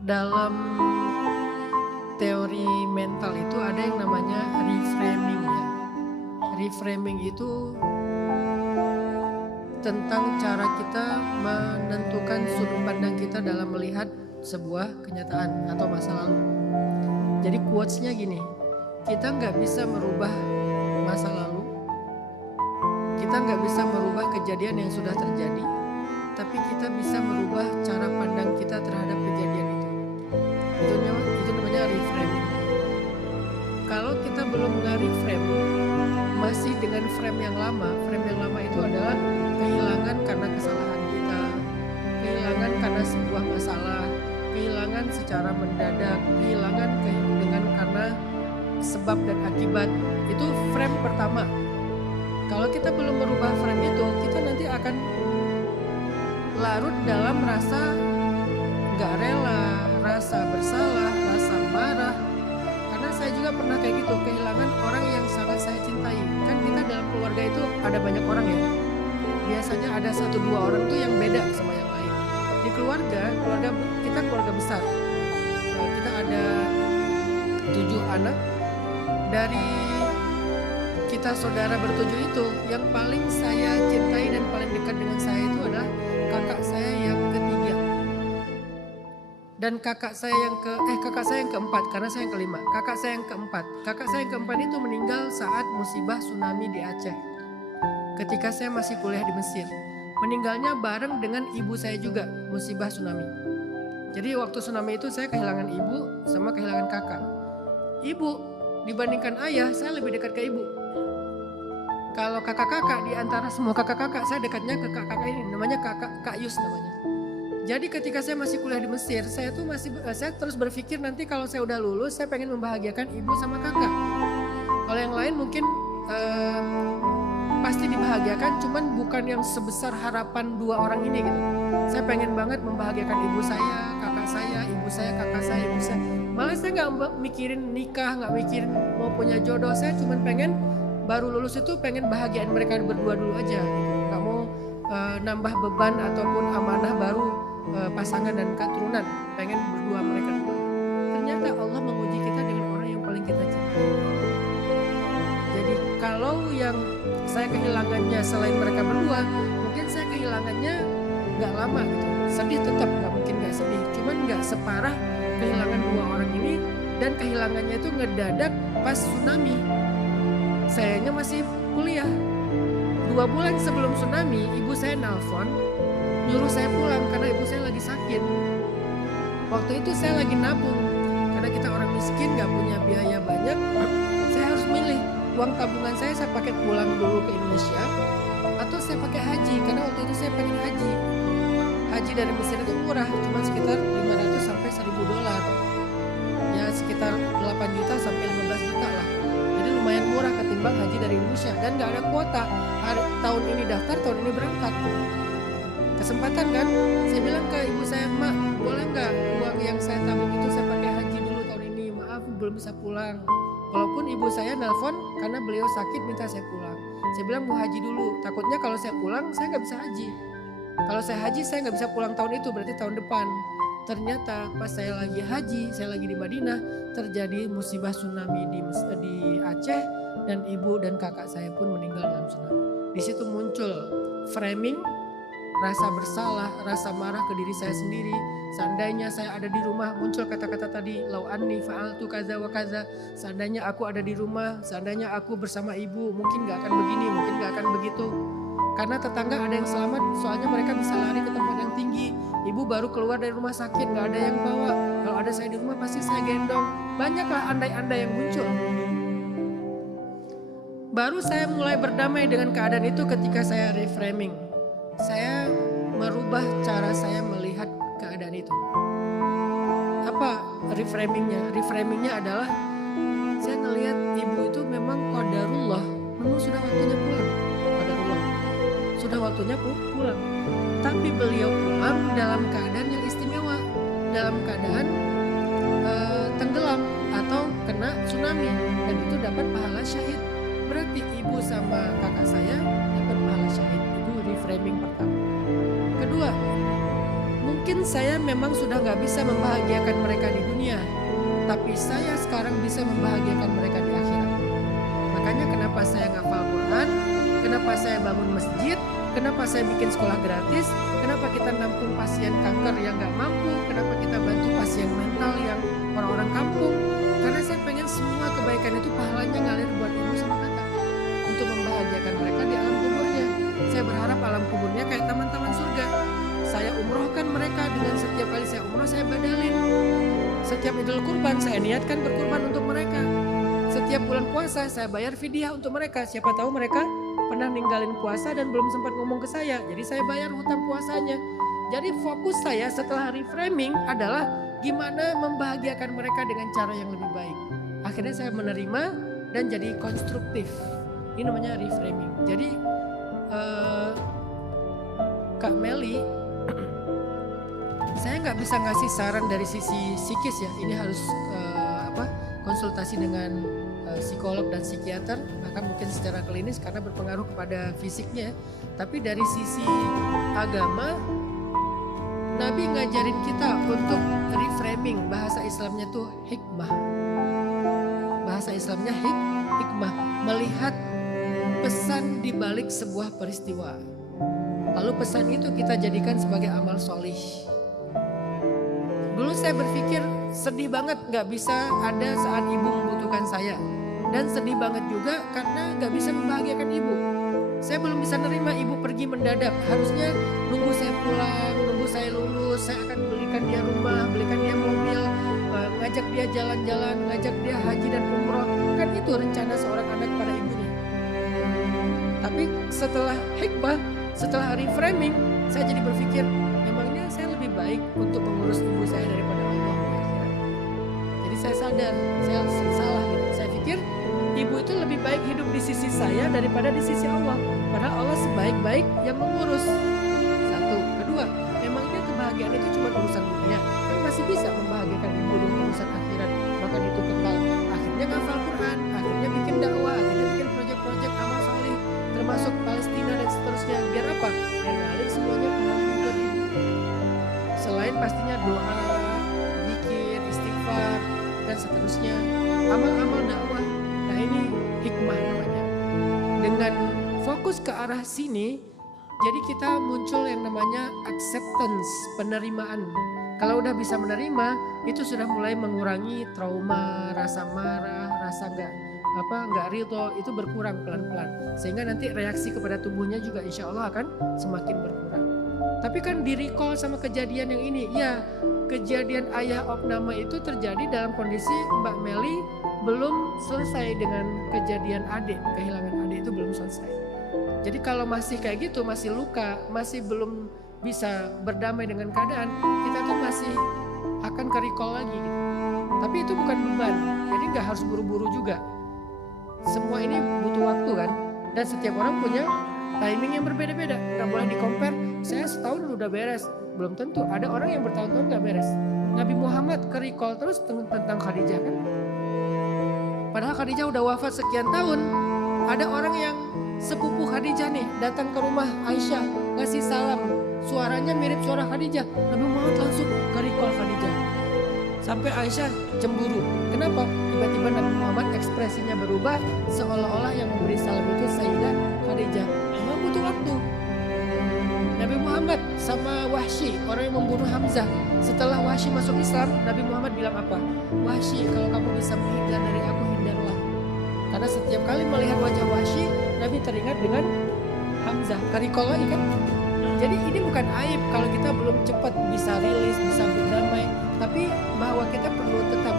dalam teori mental itu ada yang namanya reframing ya. Reframing itu tentang cara kita menentukan sudut pandang kita dalam melihat sebuah kenyataan atau masa lalu. Jadi quotes-nya gini, kita nggak bisa merubah masa lalu, kita nggak bisa merubah kejadian yang sudah terjadi, tapi kita bisa merubah cara pandang kita terhadap kejadian itu. Itu namanya reframing. Kalau kita belum nge-reframe, masih dengan frame yang lama itu adalah kehilangan karena kesalahan kita, kehilangan karena sebuah masalah, kehilangan secara mendadak, kehilangan dengan karena sebab dan akibat. Itu frame pertama. Kalau kita belum merubah frame itu, kita nanti akan larut dalam rasa gak rela, rasa bersalah, rasa marah. Karena saya juga pernah kayak gitu, kehilangan orang yang sangat saya cintai. Kan kita dalam keluarga itu ada banyak orang ya. Biasanya ada 1-2 orang tuh yang beda sama yang lain. Di keluarga kita keluarga besar. Kita ada 7 anak. Dari kita saudara bertujuh itu, yang paling saya cintai dan paling dekat dengan saya itu adalah kakak saya yang ketiga. Dan kakak saya yang keempat, karena saya yang kelima. Kakak saya yang keempat itu meninggal saat musibah tsunami di Aceh. Ketika saya masih kuliah di Mesir. Meninggalnya bareng dengan ibu saya juga, musibah tsunami. Jadi waktu tsunami itu saya kehilangan ibu sama kehilangan kakak. Ibu dibandingkan ayah, saya lebih dekat ke ibu. Kalau kakak-kakak, di antara semua kakak-kakak, saya dekatnya ke kakak ini, namanya Kak Yus namanya. Jadi ketika saya masih kuliah di Mesir, saya terus berpikir nanti kalau saya udah lulus, saya pengen membahagiakan ibu sama kakak. Kalau yang lain mungkin pasti dibahagiakan, cuman bukan yang sebesar harapan 2 orang ini gitu. Saya pengen banget membahagiakan ibu saya, kakak saya, ibu saya, kakak saya, ibu saya. Malah saya nggak mikirin nikah, nggak mikirin mau punya jodoh. Saya cuman pengen baru lulus itu pengen bahagiain mereka berdua dulu aja gitu. Nggak mau nambah beban ataupun amanah baru pasangan dan keturunan. Pengen berdua mereka dulu. Ternyata Allah menguji kita dengan orang yang paling kita cintai. Jadi kalau yang saya kehilangannya selain mereka berdua, mungkin saya kehilangannya nggak lama gitu. Sedih tetap, nggak mungkin nggak sedih. Cuman nggak separah kehilangan 2 orang ini, dan kehilangannya itu ngedadak pas tsunami. Sayanya masih kuliah. 2 bulan sebelum tsunami, ibu saya nelpon nyuruh saya pulang karena ibu saya lagi sakit. Waktu itu saya lagi nabung, karena kita orang miskin gak punya biaya banyak. Saya harus milih uang tabungan saya pakai pulang dulu ke Indonesia atau saya pakai haji, karena waktu itu saya pengen haji. Haji dari Mesir itu murah, cuma sekitar 500 sampai 1000 dolar. Ya sekitar 8 juta sampai 15 juta lah. Jadi lumayan murah ketimbang haji dari Indonesia, dan gak ada kuota. Tahun ini daftar, tahun ini berangkat. Kesempatan kan, saya bilang ke ibu saya, "Mak, boleh nggak uang yang saya tabung itu saya pakai haji dulu tahun ini, maaf belum bisa pulang." Walaupun ibu saya nelpon karena beliau sakit minta saya pulang. Saya bilang mau haji dulu, takutnya kalau saya pulang saya nggak bisa haji. Kalau saya haji saya nggak bisa pulang tahun itu, berarti tahun depan. Ternyata pas saya lagi haji, saya lagi di Madinah, terjadi musibah tsunami di Aceh, dan ibu dan kakak saya pun meninggal dalam tsunami. Di situ muncul framing, rasa bersalah, rasa marah ke diri saya sendiri. Seandainya saya ada di rumah, muncul kata-kata tadi, lau anni fa'altu kaza wa kaza. Seandainya aku ada di rumah, seandainya aku bersama ibu, mungkin gak akan begini, mungkin gak akan begitu. Karena tetangga ada yang selamat, soalnya mereka bisa lari ke tempat yang tinggi. Ibu baru keluar dari rumah sakit, gak ada yang bawa. Kalau ada saya di rumah pasti saya gendong. Banyaklah andai-andai yang muncul. Baru saya mulai berdamai dengan keadaan itu ketika saya reframing. Saya merubah cara saya melihat keadaan itu. Apa reframingnya? Reframingnya adalah saya ngelihat ibu itu memang qadarullah, memang sudah waktunya pulang. Qadarullah, sudah waktunya pulang. Tapi beliau pulang dalam keadaan yang istimewa, dalam keadaan tenggelam atau kena tsunami, dan itu dapat pahala syahid. Berarti ibu sama kakak saya dapat pahala syahid. Reframing pertama. Kedua, Mungkin saya memang sudah nggak bisa membahagiakan mereka di dunia, tapi saya sekarang bisa membahagiakan mereka di akhirat. Makanya kenapa saya ngafal Quran, kenapa saya bangun masjid, kenapa saya bikin sekolah gratis, kenapa kita nampung pasien kanker yang nggak mampu, kenapa kita bantu pasien mental yang orang-orang kampung. Karena saya pengen semua kebaikan itu pahalanya ngalir buat ibu sama kakak untuk membahagiakan mereka di alam kuburnya. Saya berharap alam kuburnya kayak taman-taman surga. Saya umrohkan mereka dengan setiap kali saya umroh saya badalin. Setiap Idul Kurban saya niatkan berkurban untuk mereka. Setiap bulan puasa saya bayar fidyah untuk mereka. Siapa tahu mereka pernah ninggalin puasa dan belum sempat ngomong ke saya. Jadi saya bayar hutang puasanya. Jadi fokus saya setelah reframing adalah gimana membahagiakan mereka dengan cara yang lebih baik. Akhirnya saya menerima dan jadi konstruktif. Ini namanya reframing. Jadi Kak Meli, saya nggak bisa ngasih saran dari sisi psikis ya. Ini harus konsultasi dengan psikolog dan psikiater, bahkan mungkin secara klinis karena berpengaruh kepada fisiknya. Tapi dari sisi agama, Nabi ngajarin kita untuk reframing. Bahasa Islamnya tuh hikmah. Bahasa Islamnya hikmah, melihat pesan di balik sebuah peristiwa. Lalu pesan itu kita jadikan sebagai amal solih. Dulu saya berpikir sedih banget gak bisa ada saat ibu membutuhkan saya. Dan sedih banget juga karena gak bisa membahagiakan ibu. Saya belum bisa nerima ibu pergi mendadak. Harusnya nunggu saya pulang, nunggu saya lulus. Saya akan belikan dia rumah, belikan dia mobil, ngajak dia jalan-jalan, ngajak dia haji dan umroh. Kan itu rencana seorang anak pada ibunya. Tapi setelah hikmah, setelah reframing, saya jadi berpikir memangnya saya lebih baik untuk mengurus ibu saya daripada Allah di akhirat. Jadi saya sadar, saya salah gitu. Saya pikir ibu itu lebih baik hidup di sisi saya daripada di sisi Allah. Padahal Allah sebaik-baik yang mengurus. Satu. Kedua, memangnya kebahagiaan itu cuma urusan dunia. Kan masih bisa membahagiakan ibu dengan urusan akhirat. Bahkan itu kekal. Akhirnya ngafal Quran, akhirnya bikin dakwah, akhirnya bikin proyek-proyek amal soleh, termasuk Palestina dan seterusnya. Biar apa? Biar ngalir semuanya pahala buat ibu. Selain pastinya doa, zikir, istighfar, dan seterusnya. Amal-amal dakwah. Nah ini hikmah namanya. Dengan fokus ke arah sini, jadi kita muncul yang namanya acceptance, penerimaan. Kalau udah bisa menerima, itu sudah mulai mengurangi trauma, rasa marah, rasa nggak ridho, itu berkurang pelan-pelan. Sehingga nanti reaksi kepada tubuhnya juga insya Allah akan semakin berkurang. Tapi kan di-recall sama kejadian yang ini, ya kejadian ayah opname itu terjadi dalam kondisi Mbak Meli belum selesai dengan kejadian adik, kehilangan adik itu belum selesai. Jadi kalau masih kayak gitu, masih luka, masih belum bisa berdamai dengan keadaan, kita tuh masih akan ke-recall lagi gitu. Tapi itu bukan beban, jadi nggak harus buru-buru juga. Semua ini butuh waktu kan, dan setiap orang punya timing yang berbeda-beda. Nggak boleh di-compare, saya setahun udah beres. Belum tentu, ada orang yang bertahun-tahun nggak beres. Nabi Muhammad ke-recall terus tentang Khadijah kan. Padahal Khadijah udah wafat sekian tahun. Ada orang yang sepupu Khadijah nih datang ke rumah Aisyah ngasih salam. Suaranya mirip suara Khadijah. Nabi Muhammad langsung ke-recall Khadijah. Sampai Aisyah cemburu. Kenapa? Tiba-tiba Nabi Muhammad ekspresinya berubah seolah-olah yang memberi salam itu Sayyidah Khadijah. Memang butuh waktu. Nabi Muhammad sama Wahsy, orang yang membunuh Hamzah. Setelah Wahsy masuk Islam, Nabi Muhammad bilang apa? Wahsy, kalau kamu bisa menghindar dari aku, hindarlah. Karena setiap kali melihat wajah Wahsy, Nabi teringat dengan Hamzah. Karikol lagi kan? Jadi ini bukan aib kalau kita belum cepat bisa rilis, bisa berdamai. Tapi bahwa kita perlu tetap